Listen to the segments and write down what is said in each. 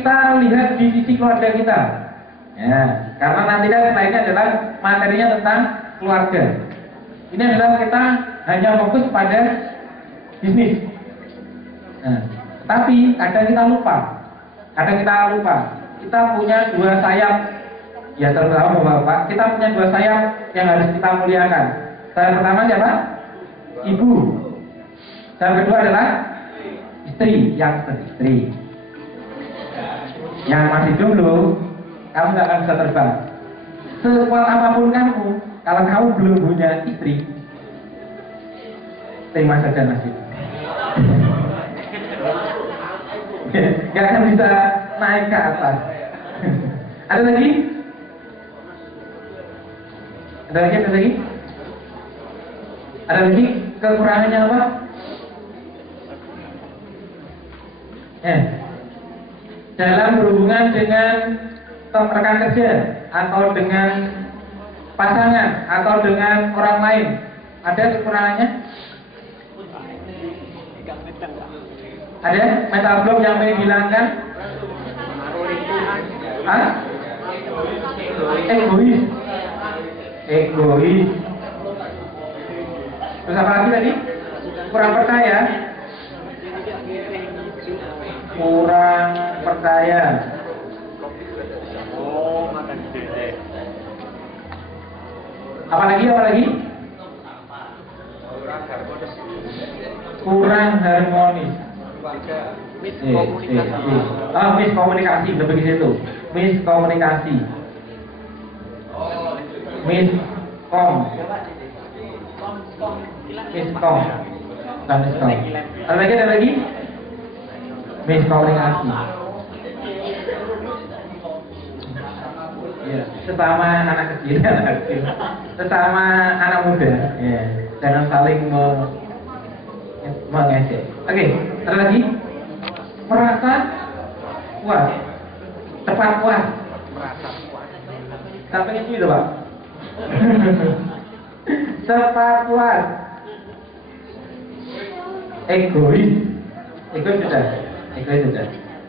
kita lihat di sisi keluarga kita. Ya, karena nanti kan lainnya adalah materinya tentang keluarga. Ini adalah kita hanya fokus pada bisnis. Nah, tapi kadang kita lupa. Kita punya dua sayap. Ya terutama Bapak, kita punya dua sayap yang harus kita muliakan. Sayap pertama siapa? Ibu. Sayap kedua adalah istri, yang masih jomblo, kamu nggak akan bisa terbang. Sekuat apapun kamu, kalau kamu belum punya istri, terima saja nasib. Nggak akan bisa naik ke atas. Ada lagi? Ada lagi kekurangannya apa? Dalam berhubungan dengan rekan kerja atau dengan pasangan atau dengan orang lain, ada kekurangannya? Ada mental block yang ingin dihilangkan? Egois. Terus apa lagi tadi? Kurang percaya. Apalagi? Kurang harmonis. Miskomunikasi, lebih ke situ. Miskomunikasi. Ada lagi? Miskomunikasi. Ya, sesama anak kecil, sesama anak muda, ya, jangan saling mengejek. Oke, ada lagi? Merasa puas, cepat puas. Sampai itu Pak. Cepat puas. Egois sudah.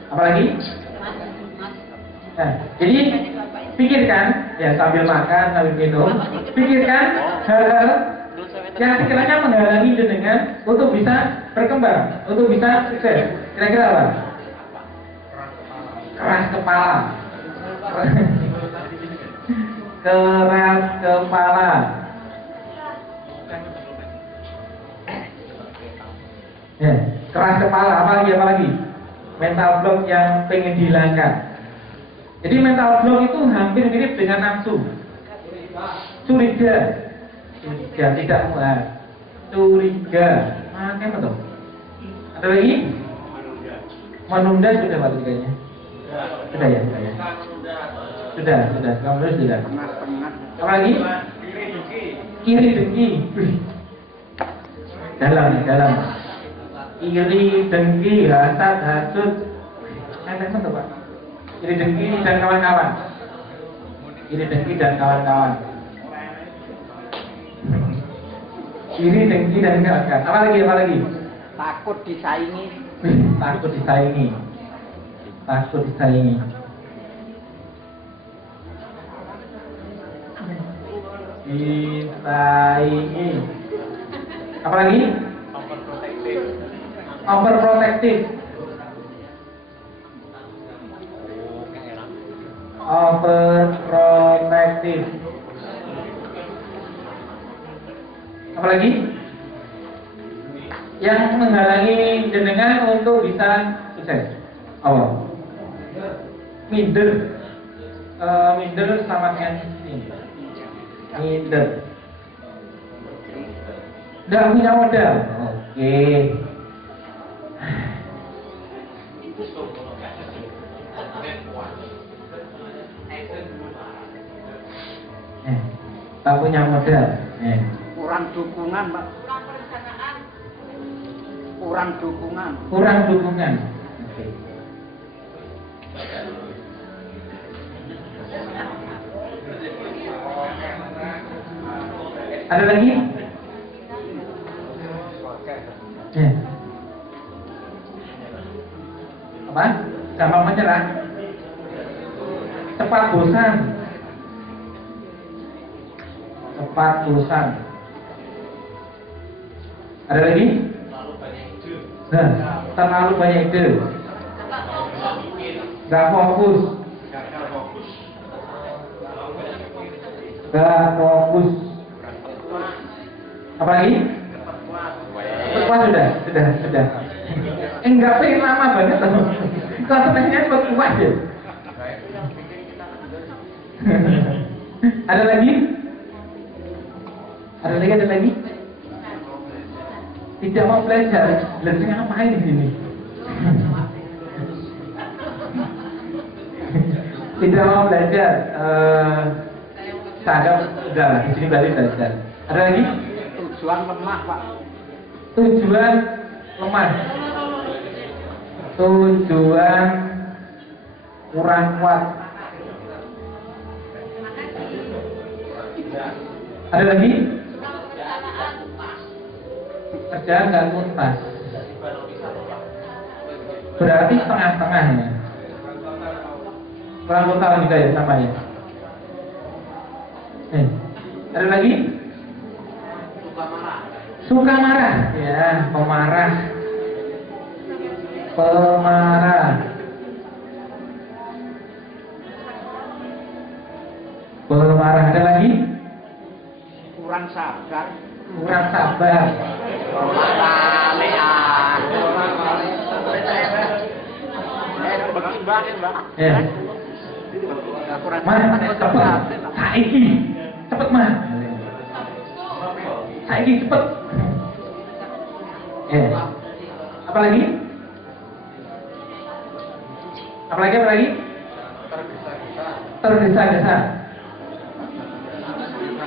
Apalagi? Nah, jadi pikirkan ya sambil makan, sambil minum, pikirkan hal-hal yang sekiranya menghalangi jenengan untuk bisa berkembang, untuk bisa sukses. Kira-kira apa? Keras kepala. Ya, keras kepala, apalagi? Mental block yang pengen dihilangkan. Jadi mental block itu hampir mirip dengan nafsu. Curiga, tidak puas. Curiga, apa tuh? Ada lagi? Menunda sudah Pak kayaknya. Sudah ya. Sudah. Kamu sudah. Apa lagi? Kiri dengki. Dalam. Iri, dengki, hasud. Ada apa Pak? Iri dengki dan kawan-kawan. Iri dengki dan kawan-kawan. Apa lagi? Takut disaingi. Disaingi. Apa lagi? Overprotective. Apa lagi? Yang menghalangi jenengan untuk bisa sukses. Minder sama dengan ini. Minder. Nggak punya modal. Oke. Tak punya modal. Kurang dukungan, Pak. Kurang dukungan. Oke. Ada lagi? Apa? gampang menyerah, cepat bosan, cepat bosan. Ada lagi? Nah, terlalu banyak ide, gak fokus, gak fokus. Apa lagi? Cepat sudah. Enggak pengen lama banget loh. Kalau sebenarnya cepet kuat ya. Ada lagi? Ada lagi? Tidak mau belajar. Belajar ngapain di sini? Tidak mau belajar. Saya udah di sini berarti belajar. Ada lagi? Tujuan lemah, Pak. Tujuan lemah. Tujuan kurang kuat. Ada lagi? Kerjaan nggak tuntas. Berarti setengah-setengah ya. Kurang total juga ya sama ya. Ada lagi? Suka marah. Ya, pemarah. Pemarah. Ada lagi? Kurang sabar. Ya. Mas, cepet. Cepet mas. Saiki cepet. Apa lagi? Tergesa-gesa.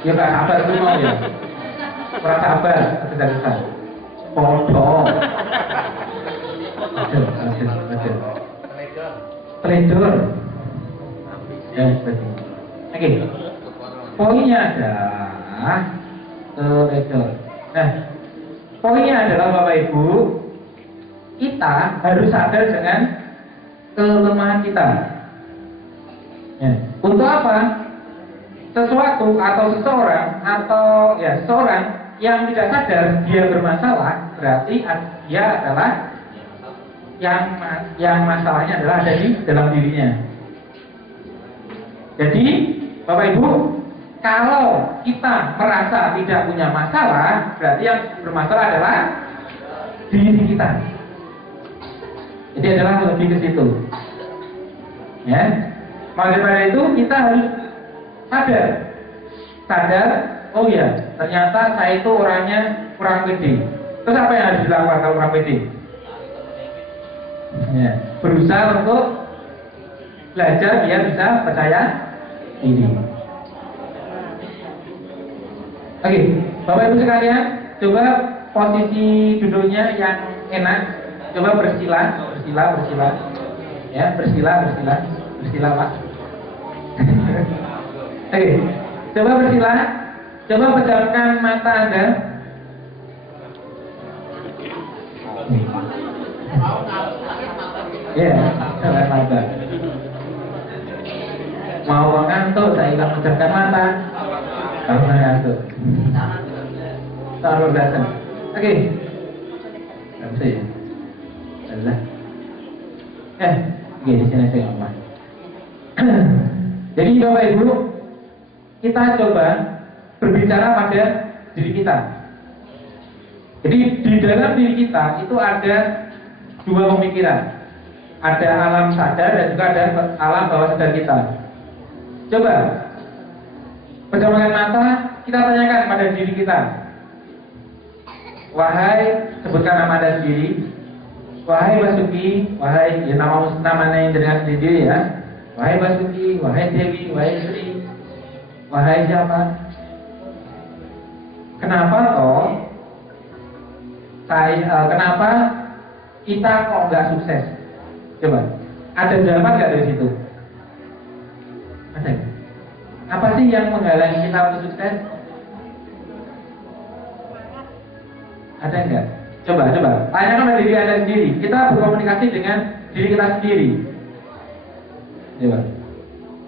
Ya Pak, sabar itu mau ya. Kurang sabar, tergesa-gesa. Podo. Aduh. Teledor. Betul. Oke. Poinnya adalah teledor. Nah, poinnya adalah Bapak Ibu, kita harus sadar dengan kelemahan kita. Untuk apa? Sesuatu atau seseorang yang tidak sadar dia bermasalah, berarti dia adalah yang masalahnya adalah ada di dalam dirinya. Jadi Bapak Ibu, kalau kita merasa tidak punya masalah, berarti yang bermasalah adalah diri kita. Jadi adalah lebih ke situ. Ya. Maka daripada itu kita harus sadar, oh ya, ternyata saya itu orangnya kurang pede. Terus apa yang harus dilakukan kalau kurang pede? Ya, berusaha untuk belajar biar bisa percaya diri. Oke, Bapak Ibu sekalian, coba posisi duduknya yang enak. Coba bersila. Ya, bersila Pak. Oke, coba bersila. Coba pejamkan mata Anda. Ya, pejamkan mata. Mau ngantuk, saya ingin pejamkan mata. Kamu ngantuk. Taruh datang. Oke. Tidak bisa ya. Adalah. Di sini saya ngomong. Jadi Bapak Ibu, kita coba berbicara pada diri kita. Jadi di dalam diri kita itu ada dua pemikiran. Ada alam sadar dan juga ada alam bawah sadar kita. Coba pejamkan mata, kita tanyakan pada diri kita. Wahai, sebutkan nama Anda sendiri. Wahai Basuki, wahai, ya namanya yang dengan sendiri ya. Wahai Basuki, wahai Dewi, wahai Sri, wahai siapa? Kenapa kenapa kita kok nggak sukses? Coba, ada jawaban nggak dari situ? Ada. Apa sih yang menghalangi kita untuk sukses? Ada nggak? Coba. Tanyakan pada diri Anda sendiri. Kita berkomunikasi dengan diri kita sendiri. Coba.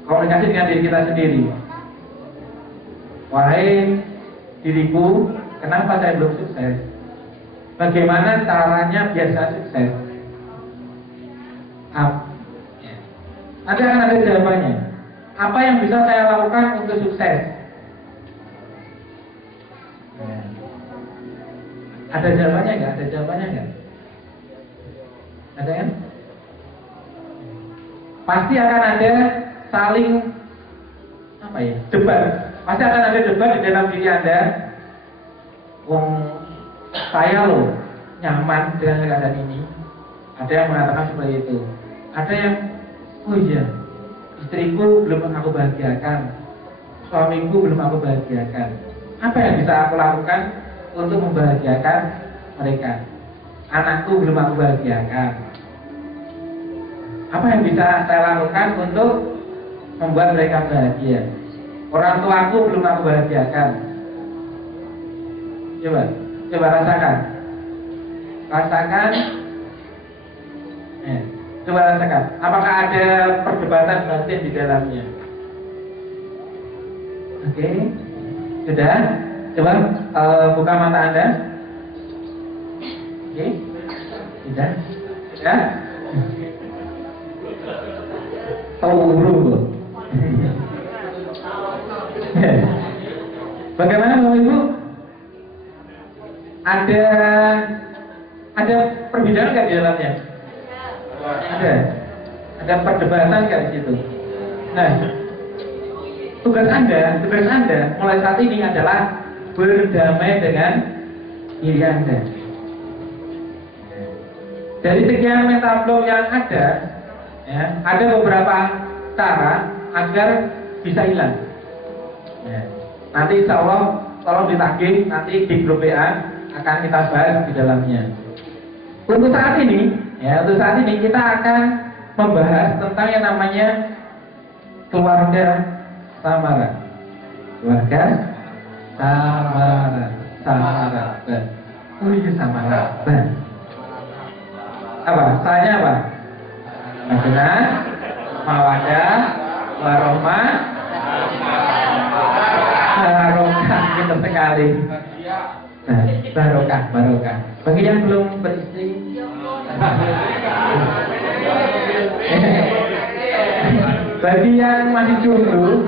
Komunikasi dengan diri kita sendiri. Wahai diriku, kenapa saya belum sukses? Bagaimana caranya biar saya sukses? Nanti akan ada jawabannya. Apa yang bisa saya lakukan untuk sukses? Ada jawabannya nggak? Ada jawabannya nggak? Ada kan? Pasti akan ada saling debat. Pasti akan ada debat di dalam diri Anda. Saya loh nyaman dengan keadaan ini. Ada yang mengatakan seperti itu. Ada yang, oh iya, istriku belum aku bahagiakan, suamiku belum aku bahagiakan. Apa yang bisa aku lakukan untuk membahagiakan mereka? Anakku belum aku bahagiakan. Apa yang bisa saya lakukan untuk membuat mereka bahagia? Orang tuaku belum aku bahagiakan. Coba rasakan. Coba rasakan. Apakah ada perdebatan batin di dalamnya? Oke, sudah. Coba buka mata Anda. Oke, sudah. Sudah. Tahu. Bagaimana Bapak Ibu? Ada perbedaan nggak di dalamnya? Ada perdebatan nggak di situ? Nah, tugas Anda mulai saat ini adalah berdamai dengan diri Anda. Dari sekian metablog yang ada, ya, ada beberapa cara agar bisa hilang. Ya. Nanti insya Allah tolong ditagih, nanti di grup WA akan kita bahas di dalamnya. Untuk saat ini kita akan membahas tentang yang namanya keluarga samara. Keluarga samara. Oh iya samara. Apa? Saya apa? Majelis, mawadah, warahmah, barokah, pintar sekali. Barokah. Bagi yang belum beristri, bagi yang masih jomblo,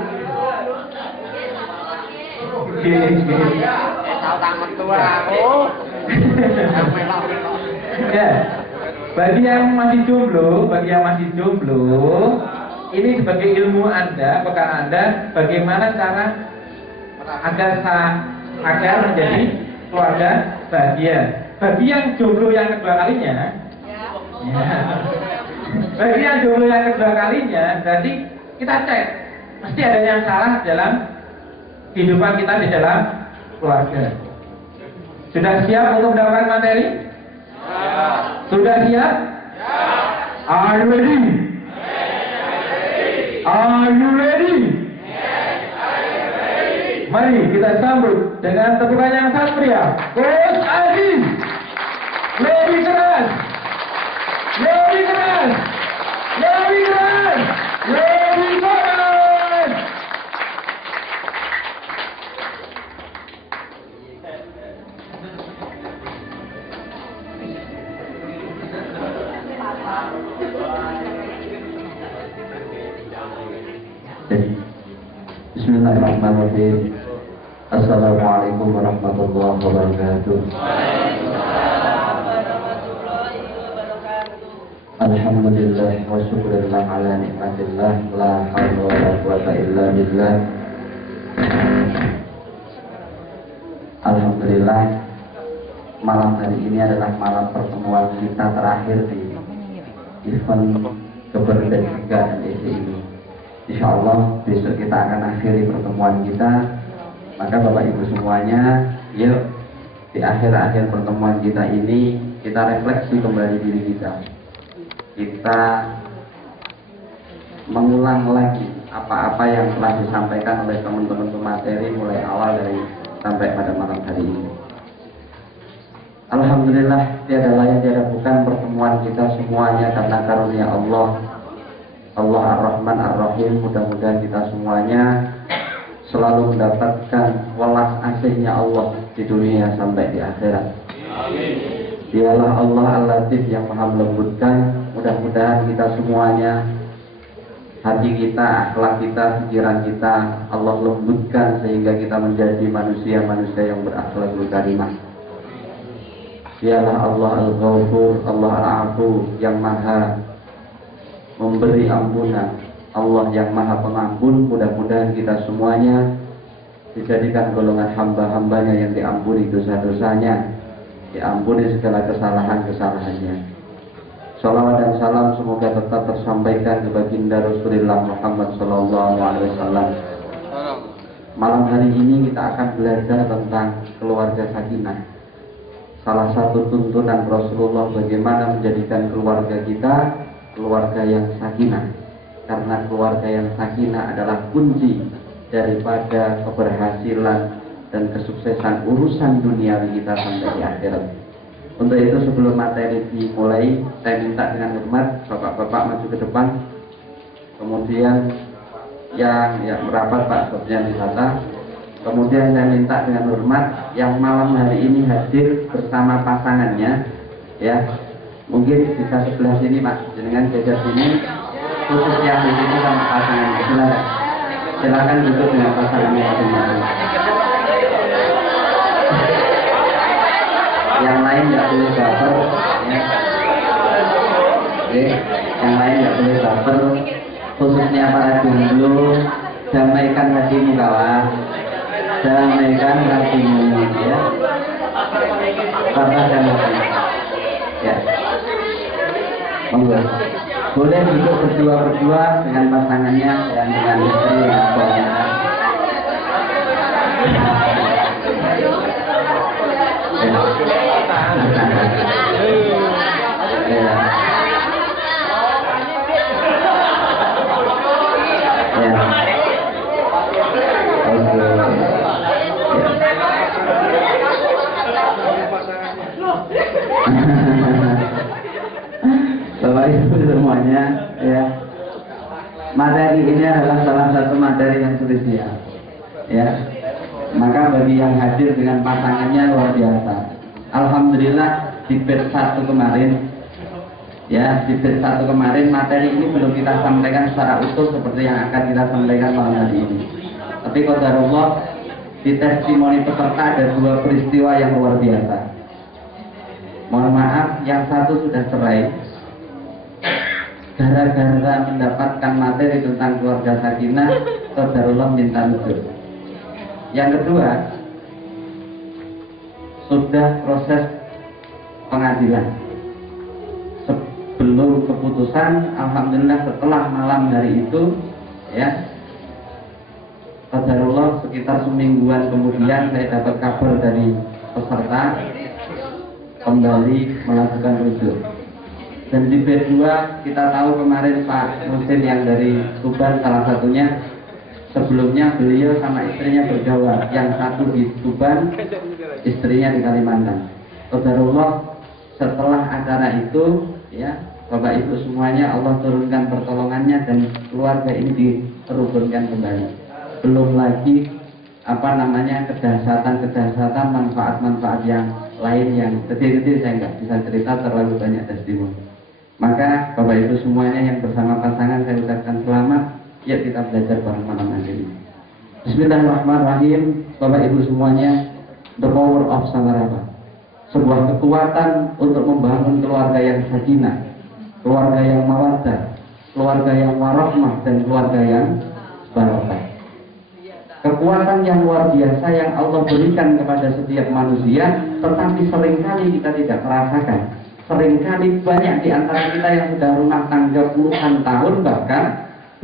ya. Bagi yang masih jomblo, ini sebagai ilmu Anda, bekal Anda, bagaimana cara agar menjadi keluarga bahagia. Bagi yang jomblo yang kedua kalinya, bagi yang jomblo yang kedua kalinya, berarti kita cek, mesti ada yang salah dalam kehidupan kita di dalam keluarga. Sudah siap untuk mendapatkan materi? Sudah siap? Are you ready? Are you ready? Mari kita sambut dengan tepukan yang sangat meriah. Coach Aziz, lebih keras, lebih keras, lebih keras, lebih keras. Bismillahirrahmanirrahim. Assalamualaikum warahmatullahi wabarakatuh. Alhamdulillah wa syukurillah ala nikmatillah, la haula wa la quwata illa billah. Alhamdulillah, malam hari ini adalah malam pertemuan kita terakhir di event keberdekaan ini. Insya Allah besok kita akan akhiri pertemuan kita. Maka Bapak Ibu semuanya, yuk di akhir-akhir pertemuan kita ini kita refleksi kembali diri kita. Kita mengulang lagi apa-apa yang telah disampaikan oleh teman-teman pemateri mulai awal dari sampai pada malam hari ini. Alhamdulillah, tiada lain tiada bukan pertemuan kita semuanya karena karunia Allah. Allah Ar-Rahman Ar-Rahim. Mudah-mudahan kita semuanya selalu mendapatkan welas asihnya Allah di dunia sampai di akhirat. Dialah Allah Al-Latif yang maha melembutkan. Mudah-mudahan kita semuanya, hati kita, akhlak kita, pikiran kita Allah lembutkan sehingga kita menjadi manusia-manusia yang berakhlakul karimah. Dialah Allah Al-Ghafur, Allah Al-Afu yang maha memberi ampunan, Allah yang maha pengampun. Mudah-mudahan kita semuanya dijadikan golongan hamba-hambanya yang diampuni dosa-dosanya, diampuni segala kesalahan-kesalahannya. Salawat dan salam semoga tetap tersampaikan ke baginda Rasulullah Muhammad SAW. Malam hari ini kita akan belajar tentang keluarga sakinah. Salah satu tuntunan Rasulullah bagaimana menjadikan keluarga kita keluarga yang sakinah. Karena keluarga yang sakinah adalah kunci daripada keberhasilan dan kesuksesan urusan duniawi kita sampai di akhirat. Untuk itu sebelum materi dimulai, saya minta dengan hormat bapak-bapak maju ke depan. Kemudian yang merapat Pak Sofyan Wisata. Kemudian saya minta dengan hormat yang malam hari ini hadir bersama pasangannya, ya mungkin bisa sebelah sini Pak, dengan jajar sini, khusus yang di sini sama pasangannya. Silakan duduk dengan pasangannya masing-masing. Yang lain nggak boleh baper, ya. Oke, yang lain nggak boleh baper, khususnya para jomblo, damaikan hatimu kawan, damaikan hatimu, ya. Baperkan hatimu, ya. Monggo, boleh duduk berdua-berdua dengan pasangannya dan dengan istri dan suaminya. Bapak Ibu semuanya, ya, materi ini adalah salah satu materi yang spesial, ya. Maka bagi yang hadir dengan pasangannya luar biasa. Alhamdulillah di batch 1 kemarin, ya, di batch 1 kemarin materi ini belum kita sampaikan secara utuh seperti yang akan kita sampaikan malam hari ini. Tapi qadarullah di testimoni peserta ada 2 peristiwa yang luar biasa. Mohon maaf, yang satu sudah cerai gara-gara mendapatkan materi tentang keluarga sakinah, qadarullah minta nudur. Yang kedua, sudah proses pengadilan. Sebelum keputusan, alhamdulillah setelah malam hari itu, ya, qadarullah sekitar semingguan kemudian saya dapat kabar dari peserta kembali melakukan rujuk. Dan di B2 kita tahu kemarin Pak Musin yang dari Tuban salah satunya, sebelumnya beliau sama istrinya bergaul, yang satu di Tuban, istrinya di Kalimantan. Qadarullah setelah acara itu, ya, Bapak Ibu semuanya Allah turunkan pertolongannya dan keluarga ini dirukunkan kembali. Belum lagi kedahsyatan manfaat-manfaat yang lain yang detil-detil saya nggak bisa cerita, terlalu banyak testimoni. Maka Bapak Ibu semuanya yang bersama pasangan saya ucapkan selamat. Yuk kita belajar bareng malam hari ini. Bismillahirrahmanirrahim. Bapak Ibu semuanya, the power of samaraba, sebuah kekuatan untuk membangun keluarga yang sakinah, keluarga yang mawaddah, keluarga yang warahmah, dan keluarga yang barokah. Kekuatan yang luar biasa yang Allah berikan kepada setiap manusia, tetapi seringkali kita tidak merasakan. Seringkali banyak di antara kita yang sudah rumah tangga puluhan tahun bahkan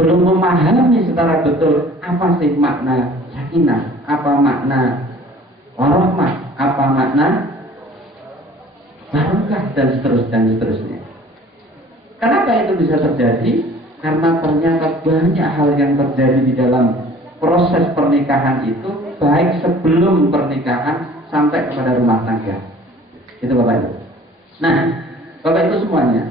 belum memahami secara betul apa sih makna sakinah, apa makna warahmah, apa makna barokah, dan seterusnya. Kenapa itu bisa terjadi? Karena ternyata banyak hal yang terjadi di dalam proses pernikahan itu, baik sebelum pernikahan sampai kepada rumah tangga. Itu Bapak Ibu. Nah, Bapak Ibu semuanya,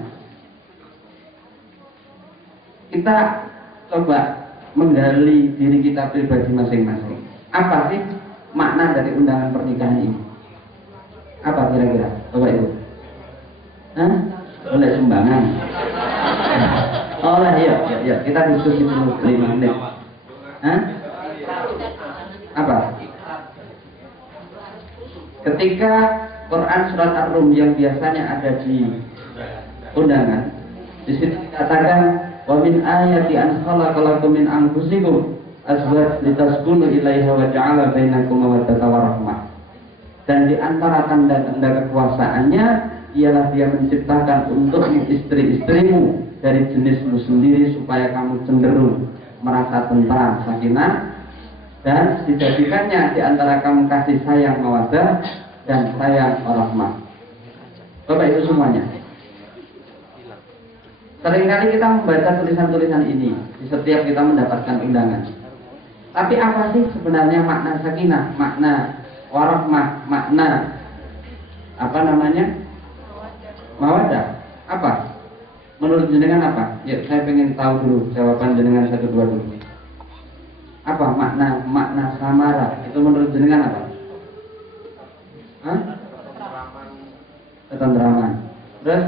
kita coba menggali diri kita pribadi masing-masing. Apa sih makna dari undangan pernikahan ini? Apa kira-kira? Coba Ibu. Hah? Boleh sumbangan. Oh lah, yuk, kita diskusi dulu 5 menit. Hah? Apa? Ketika Quran surat Ar-Rum yang biasanya ada di undangan, di situ dikatakan wa min ayati an khalaqalakum min anfusikum azwaj litaskunu ilaiha wa ja'ala bainakum mawaddatan wa rahmah. Dan di antara tanda-tanda kekuasaannya ialah Dia menciptakan untukmu istri-istrimu dari jenismu sendiri supaya kamu cenderung merasa tentram, sakinah, dan dijadikannya di antara kamu kasih sayang mawaddah dan sayang warahmah. Bapak itu semuanya. Seringkali kita membaca tulisan-tulisan ini di setiap kita mendapatkan undangan. Tapi apa sih sebenarnya makna sakinah, makna warahmah, makna mawaddah? Apa? Menurut jenengan apa? Ya, saya pengen tahu dulu jawaban jenengan satu dua dulu. Apa makna samara? Itu menurut jenengan apa? Hah? Ketentraman. Terus?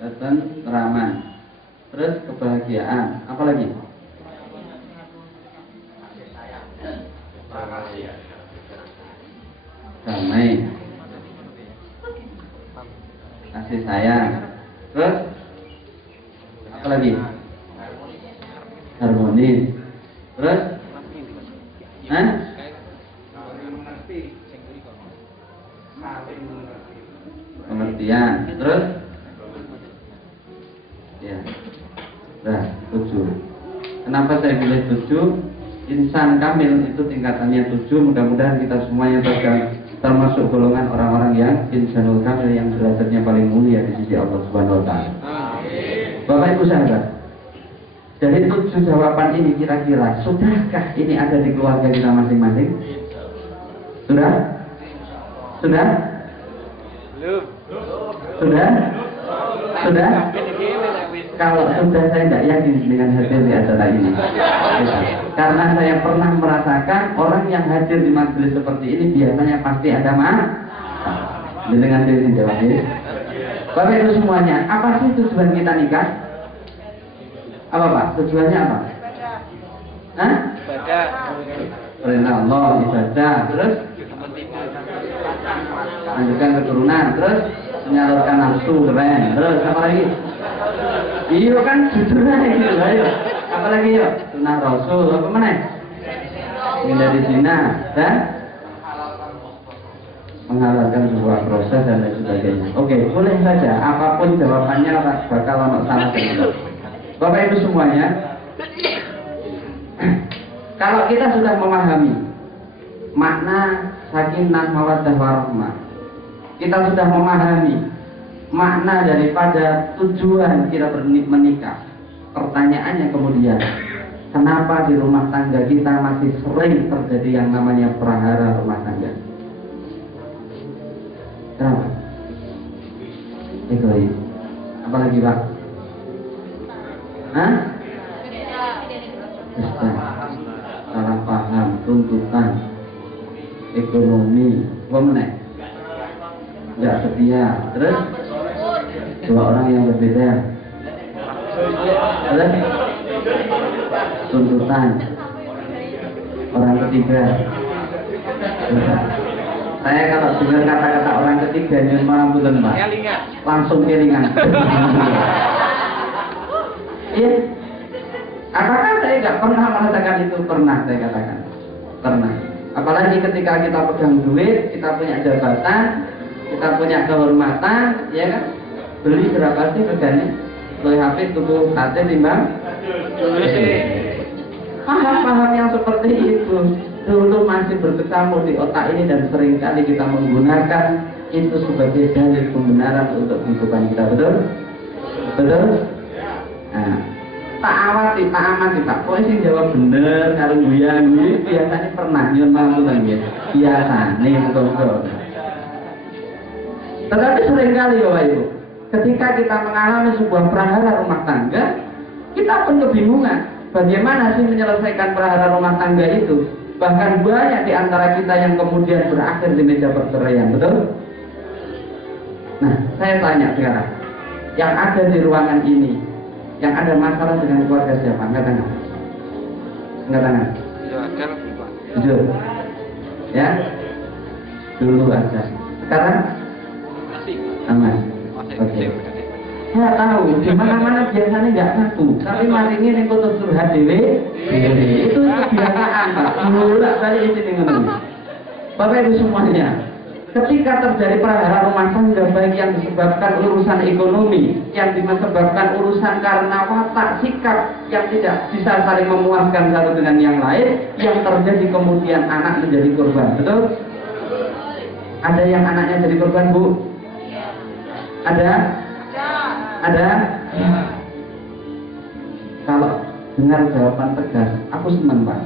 Ketentraman. Terus kebahagiaan. Apa lagi? Damai. Kasih sayang. Terus? Apa lagi? Harmonis. Terus? Hah? Pengertian. Terus? Ya. Nah, 7. Kenapa saya pilih 7? Insan kamil itu tingkatannya 7. Mudah-mudahan kita semuanya termasuk golongan orang-orang yang insanul kamil, yang derajatnya paling mulia di sisi Allah Subhanahu wa taala. Bapak Ibu sahabat, dari 7 jawaban ini kira-kira sudahkah ini ada di keluarga kita masing-masing? Sudah? Sudah? Sudah? Sudah? Kalau sudah, saya tidak yakin dengan hadir di acara ini. Karena saya pernah merasakan orang yang hadir di majelis seperti ini biasanya pasti ada dengan diri jawab ya. Bapak Ibu semuanya, apa sih tujuan kita nikah? Apa Pak? Tujuannya apa? Hah? Ibadah. Perintah Allah, ibadah. Terus? Lanjutkan keturunan. Terus? Menyalurkan nafsu, keren. Terus apa lagi? Iya kan jujur aja gitu. Ayo. Apa lagi yuk? Sunnah Rasul. Apa mana? Menghindari zina dan menghalalkan sebuah proses dan lain sebagainya. Oke, boleh saja. Apapun jawabannya bakal ono salah dan Bapak Ibu semuanya, kalau kita sudah memahami makna sakinah mawaddah warahmah, kita sudah memahami makna daripada tujuan kita menikah. Pertanyaannya kemudian, kenapa di rumah tangga kita masih sering terjadi yang namanya prahara rumah tangga? Kenapa? Egois. Apalagi Pak? Hah? Salah paham, tuntutan, ekonomi, wemnek, nggak setia, terus 2 orang yang berbeda, terus tuntutan, orang ketiga. Saya kalau dengar kata-kata orang ketiga ini malam bulan Pak, langsung kelingan. Iya. Apakah saya nggak pernah merasakan itu? Pernah, saya katakan. Pernah. Apalagi ketika kita pegang duit, kita punya jabatan, kita punya kehormatan, ya kan? Beli berapa sih reganya? Beli HP, tuku sate, timbang? Paham-paham yang seperti itu dulu masih berkecamuk di otak ini, dan seringkali kita menggunakan itu sebagai dalil pembenaran untuk kehidupan kita. Betul? Betul? Nah, tak amati Pak. Kok sing jawab bener karo guyan iki biasanya pernah nyun mantulan nggih. Biasane betul. Tetapi seringkali Bapak Ibu, Ketika kita mengalami sebuah prahara rumah tangga, kita pun kebingungan. Bagaimana sih menyelesaikan prahara rumah tangga itu? Bahkan banyak di antara kita yang kemudian berakhir di meja perceraian, betul? Nah, saya tanya sekarang, yang ada di ruangan ini, yang ada masalah dengan keluarga siapa? Angkat tangan. Angkat tangan. Jujur. Ya, dulu aja. Sekarang aman. Oke. Saya tahu di mana-mana biasanya nggak ngaku, tapi mari ini kudu curhat dewe. Itu kebiasaan, Pak. Mulak balik itu dengan Bapak Ibu semuanya. Ketika terjadi prahara rumah tangga, baik yang disebabkan urusan ekonomi, yang disebabkan urusan karena watak sikap yang tidak bisa saling memuaskan satu dengan yang lain, yang terjadi kemudian anak menjadi korban, betul? Ada yang anaknya jadi korban, Bu? Ada? Ada? Kalau dengar jawaban tegas, aku senang, Pak.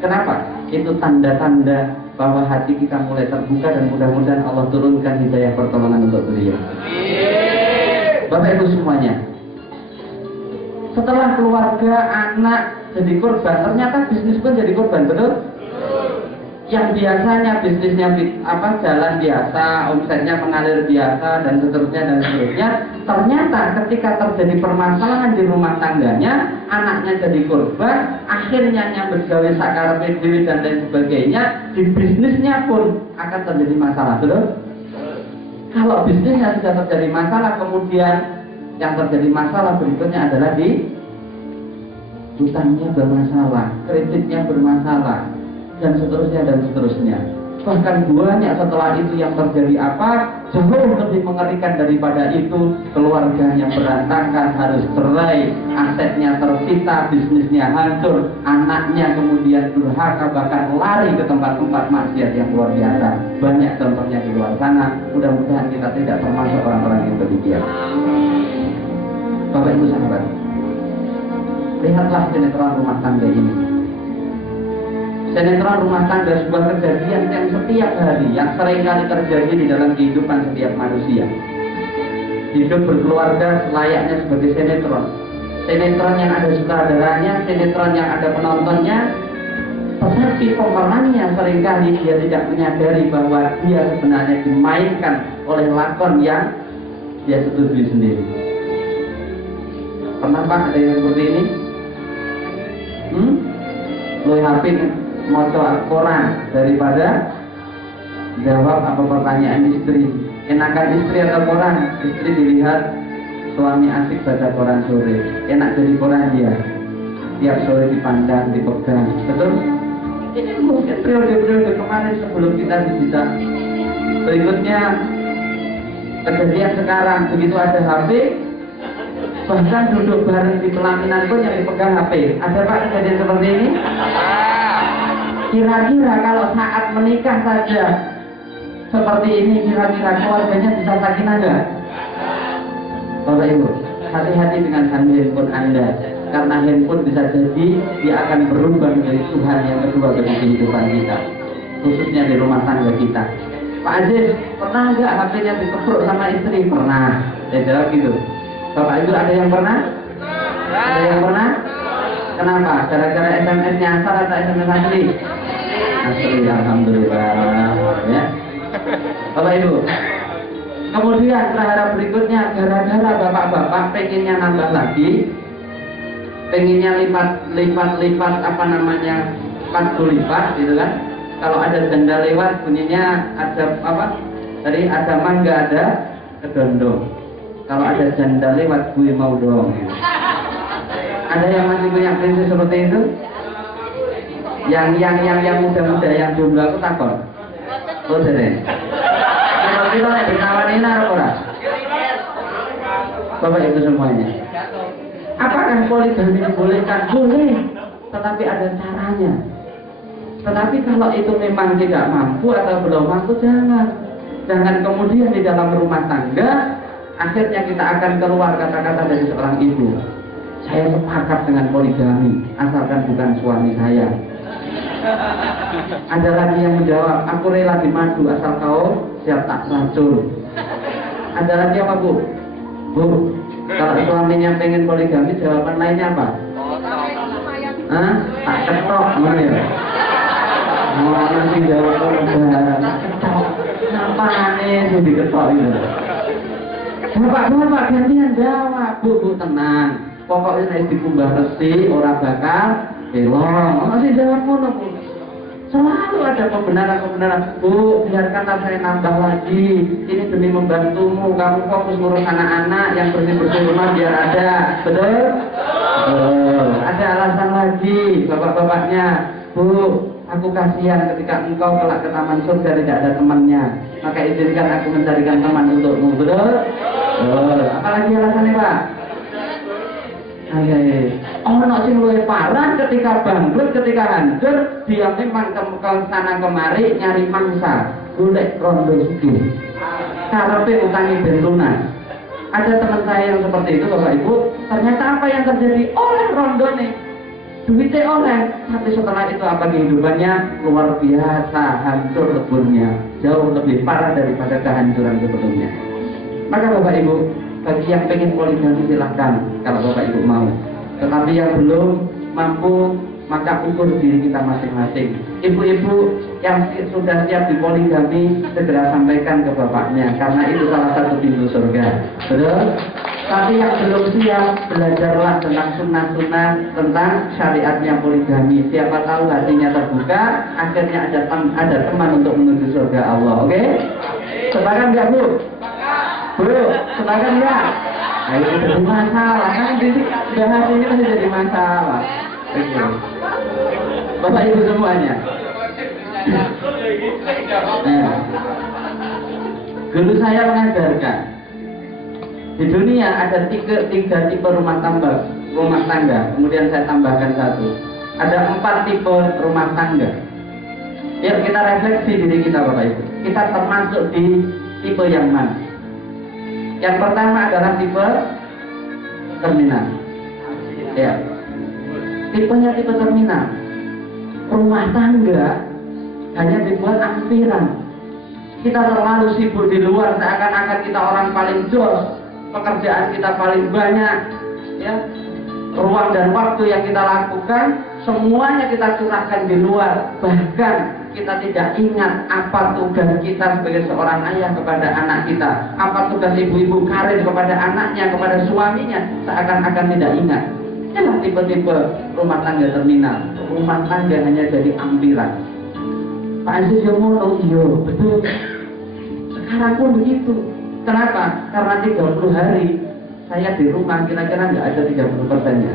Kenapa? Itu tanda-tanda bahwa hati kita mulai terbuka dan mudah-mudahan Allah turunkan hidayah pertolongan untuk beliau. Bapak Ibu semuanya, setelah keluarga, anak jadi korban, ternyata bisnis pun jadi korban, betul? Yang biasanya bisnisnya jalan biasa, omsetnya mengalir biasa dan seterusnya, ternyata ketika terjadi permasalahan di rumah tangganya, anaknya jadi korban, akhirnya yang bergawe sakarepe dhewe dan lain sebagainya, di bisnisnya pun akan terjadi masalah, betul? Kalau bisnisnya sudah terjadi masalah, kemudian yang terjadi masalah berikutnya adalah di hutangnya bermasalah, kreditnya bermasalah, dan seterusnya. Bahkan banyak setelah itu yang terjadi apa? Jauh lebih mengerikan daripada itu. Keluarganya berantakan, harus cerai, asetnya tersita, bisnisnya hancur, anaknya kemudian durhaka, bahkan lari ke tempat-tempat maksiat yang luar biasa. Banyak contohnya di luar sana. Mudah-mudahan kita tidak termasuk orang-orang yang demikian. Bapak Ibu sahabat, lihatlah sinetron rumah tangga ini. Sinetron rumah tangga sebuah kejadian yang setiap hari, yang sering kali terjadi di dalam kehidupan setiap manusia. Hidup berkeluarga selayaknya sebagai sinetron. Sinetron yang ada sutradaranya, sinetron yang ada penontonnya, tetapi pemerannya seringkali dia tidak menyadari bahwa dia sebenarnya dimainkan oleh lakon yang dia setujui sendiri. Pernah Pak ada yang seperti ini? Lu HP moco koran daripada jawab apa pertanyaan istri. Enakan istri atau koran? Istri dilihat suami asik baca koran sore, enak jadi koran dia. Tiap sore dipandang, dipegang, betul? Ini mungkin periode-periode kemarin sebelum kita digital. Berikutnya kejadian sekarang, begitu ada HP, bahkan duduk bareng di pelaminan pun yang dipegang HP. Ada Pak kejadian seperti ini? Kira-kira kalau saat menikah saja seperti ini, kira-kira keluarganya bisa sakinah enggak? Bapak Ibu, hati-hati dengan handphone Anda, karena handphone bisa jadi dia akan berubah menjadi Tuhan yang kedua bagi kehidupan kita, khususnya di rumah tangga kita. Pak Aziz, pernah enggak HP-nya dikepruk sama istri? Pernah. Saya jawab gitu. Bapak Ibu ada yang pernah? Ada yang pernah? Kenapa? Gara-gara SMS-nya asal atau SMS asli? Asli, alhamdulillah. Ya. Bapak Ibu. Kemudian prahara berikutnya, gara-gara bapak-bapak pengennya nambah lagi, pengennya lipat apa namanya 40 lipat, gitu kan? Kalau ada janda lewat bunyinya ada apa? Tadi ada mangga, ada kedondong. Kalau ada janda lewat gue mau dong. Ada yang masih punya prinsip seperti itu? Yang muda-muda yang jomblo aku takut. Oh deh. Kira-kira yang berkawan ini apa ora? Bapak Ibu semuanya. Apakah poligami dibolehkan? Boleh, tetapi ada caranya. Tetapi kalau itu memang tidak mampu atau belum mampu, jangan kemudian di dalam rumah tangga akhirnya kita akan keluar kata-kata dari seorang ibu. Saya sepakat dengan poligami, asalkan bukan suami saya. Ada lagi yang menjawab, aku rela dimadu asal kau siap tak racun. Ada lagi apa Bu? Bu, kalau suaminya pengen poligami, jawaban lainnya apa? Hah? Tak ketok, mana ya? Mau nanti jawab lebaran, ketok. Kenapa aneh sih diketok itu? Bapak gantian jawab, bu tenang. Pokoknya saya dikumbah resi, orang bakal elong. Masih jawab ngono bu. Selalu ada kebenaran. Bu, biarkanlah saya nambah lagi. Ini demi membantumu. Kamu fokus ngurus anak-anak, yang bersih rumah biar ada. Betul? Ada alasan lagi, bapak-bapaknya. Bu, aku kasihan ketika engkau kelak ke taman surga tidak ada temannya. Maka izinkan aku mencarikan teman untukmu. Betul? Apalagi alasannya Pak? Ono sing luwih parah ketika bangkrut, ketika hancur, dia memang ke sana kemari nyari mangsa, golek rondo sugih. Karepe utangi ben lunas. Ada teman saya yang seperti itu Bapak Ibu, ternyata apa yang terjadi oleh rondo nih? Duitnya oleh, tapi setelah itu apa kehidupannya? Luar biasa, hancur leburnya, jauh lebih parah daripada kehancuran sebelumnya. Maka Bapak Ibu, bagi yang pengen poligami silahkan kalau Bapak Ibu mau. Tetapi yang belum mampu, maka ukur diri kita masing-masing. Ibu-ibu yang sudah siap dipoligami, segera sampaikan ke bapaknya, karena itu salah satu pintu surga. Betul? Tapi yang belum siap, belajarlah tentang sunnah-sunnah, tentang syariatnya poligami. Siapa tahu hatinya terbuka, akhirnya ada teman untuk menuju surga Allah. Oke? Sepakat nggak Bu? Bu, sepakat nggak? Nah, itu jadi masalah, kan bahas ini masih jadi masalah. Oke. Bapak Ibu semuanya. Nah, guru saya mengajarkan di dunia ada tiga tipe rumah tangga. Kemudian saya tambahkan satu. Ada 4 tipe rumah tangga. Yuk kita refleksi diri kita Bapak Ibu. Kita termasuk di tipe yang mana? Yang pertama adalah tipe terminal. Ya. Tipenya tipe terminal. Rumah tangga hanya dibuat ampiran. Kita terlalu sibuk di luar, seakan-akan kita orang paling jos, pekerjaan kita paling banyak, ya. Ruang dan waktu yang kita lakukan semuanya kita curahkan di luar. Bahkan kita tidak ingat apa tugas kita sebagai seorang ayah kepada anak kita, apa tugas ibu-ibu karir kepada anaknya, kepada suaminya, seakan-akan tidak ingat. Inilah tipe-tipe rumah tangga terminal. Rumah tangga hanya jadi ampiran. Pak Aziz yang ngomong, iya betul. Sekarang pun begitu. Kenapa? Karena 30 hari saya di rumah kira-kira nggak ada 30%-nya.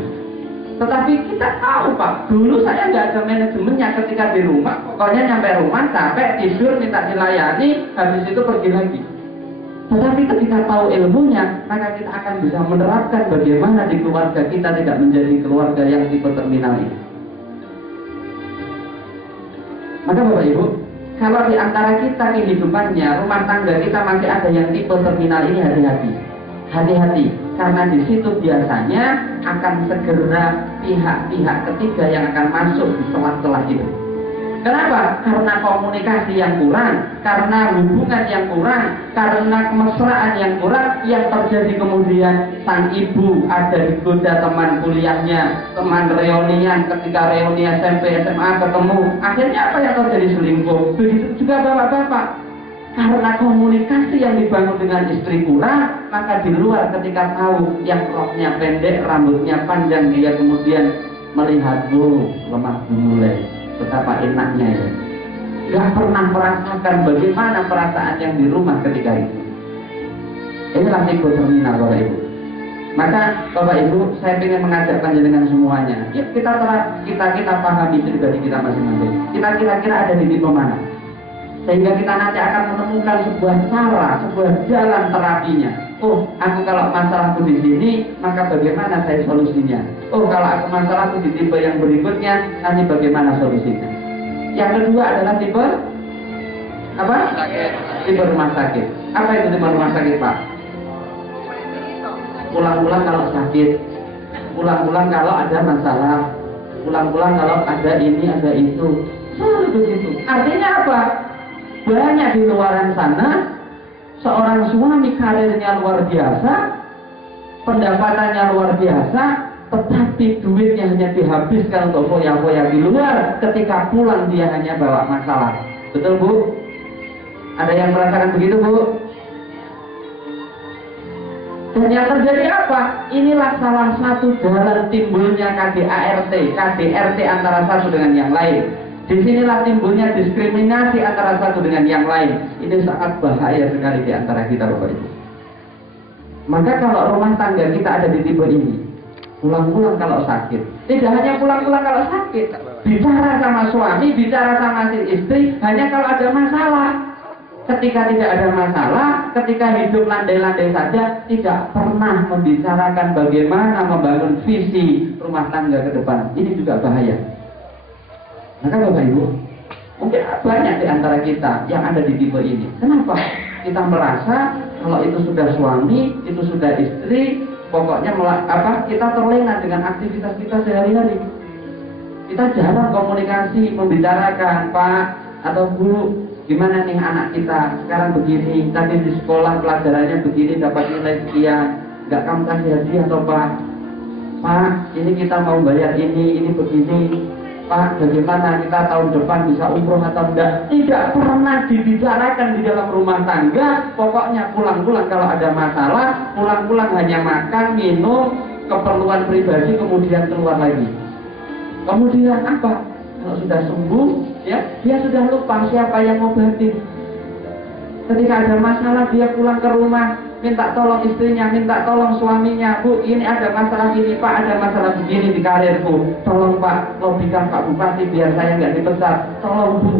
Tetapi kita tahu Pak, dulu saya nggak ada manajemennya ketika di rumah. Pokoknya nyampe rumah capek, tidur, minta dilayani, habis itu pergi lagi. Tetapi ketika tahu ilmunya, maka kita akan bisa menerapkan bagaimana di keluarga kita tidak menjadi keluarga yang tipe terminal ini. Maka Bapak Ibu, kalau di antara kita kehidupannya, rumah tangga kita masih ada yang tipe terminal ini, hati-hati. Hati-hati, karena di situ biasanya akan segera pihak-pihak ketiga yang akan masuk di celah-celah itu. Kenapa? Karena komunikasi yang kurang, karena hubungan yang kurang, karena kemesraan yang kurang, yang terjadi kemudian sang ibu ada digoda teman kuliahnya, teman reunian, ketika reuni SMP, SMA ketemu, akhirnya apa yang terjadi? Selingkuh. Begitu juga bapak-bapak. Karena komunikasi yang dibangun dengan istri kurang, maka di luar ketika tahu yang roknya pendek, rambutnya panjang, dia kemudian melihat, lemah mulai. Betapa enaknya ya. Gak pernah merasakan bagaimana perasaan yang di rumah ketika itu. Inilah tipe terminal Bapak Ibu. Maka Bapak Ibu, saya ingin mengajak panjenengan semuanya. Yuk kita pahami pribadi kita masing-masing. Kita kira-kira ada di tipe mana? Sehingga kita nanti akan menemukan sebuah cara, sebuah jalan terapinya. Oh, aku kalau masalahku di sini, maka bagaimana saya solusinya? Oh, kalau aku masalahku di tipe yang berikutnya, nanti bagaimana solusinya? Yang kedua adalah tipe apa? Tipe rumah sakit. Apa itu tipe rumah sakit, Pak? Ulang-ulang kalau sakit, ulang-ulang kalau ada masalah, ulang-ulang kalau ada ini, ada itu. Selalu begitu. Artinya apa? Banyak di luaran sana, seorang suami karirnya luar biasa, pendapatannya luar biasa, tetapi duitnya hanya dihabiskan untuk foya-foya di luar, ketika pulang dia hanya bawa masalah. Betul Bu? Ada yang merasakan begitu Bu? Dan yang terjadi apa? Inilah salah satu jalan timbulnya KDRT antara satu dengan yang lain. Disinilah timbulnya diskriminasi antara satu dengan yang lain. Ini sangat bahaya sekali di antara kita Bapak Ibu. Maka kalau rumah tangga kita ada di tipe ini, pulang-pulang kalau sakit, tidak hanya pulang-pulang kalau sakit, bicara sama suami, bicara sama si istri, hanya kalau ada masalah. Ketika tidak ada masalah, ketika hidup landai-landai saja, tidak pernah membicarakan bagaimana membangun visi rumah tangga ke depan. Ini juga bahaya. Maka Bapak Ibu, mungkin banyak di antara kita yang ada di tipe ini. Kenapa? Kita merasa kalau itu sudah suami, itu sudah istri, pokoknya kita terlena dengan aktivitas kita sehari-hari. Kita jarang komunikasi, membicarakan, Pak atau Bu, gimana nih anak kita sekarang begini, tadi di sekolah pelajarannya begini, dapat nilai sekian, nggak kamu kasih hadiah atau Pak? Pak, ini kita mau bayar ini begini. Pak, bagaimana kita tahun depan bisa umroh atau enggak? Tidak pernah dibicarakan di dalam rumah tangga. Pokoknya pulang-pulang kalau ada masalah, pulang-pulang hanya makan, minum, keperluan pribadi, kemudian keluar lagi. Kemudian apa? Kalau sudah sembuh, ya dia sudah lupa siapa yang ngobatin. Ketika ada masalah dia pulang ke rumah, minta tolong istrinya, minta tolong suaminya, Bu, ini ada masalah gini, Pak, ada masalah begini di karirku, tolong Pak, lobikan Pak Bupati biar saya nggak dipecat, tolong Bu,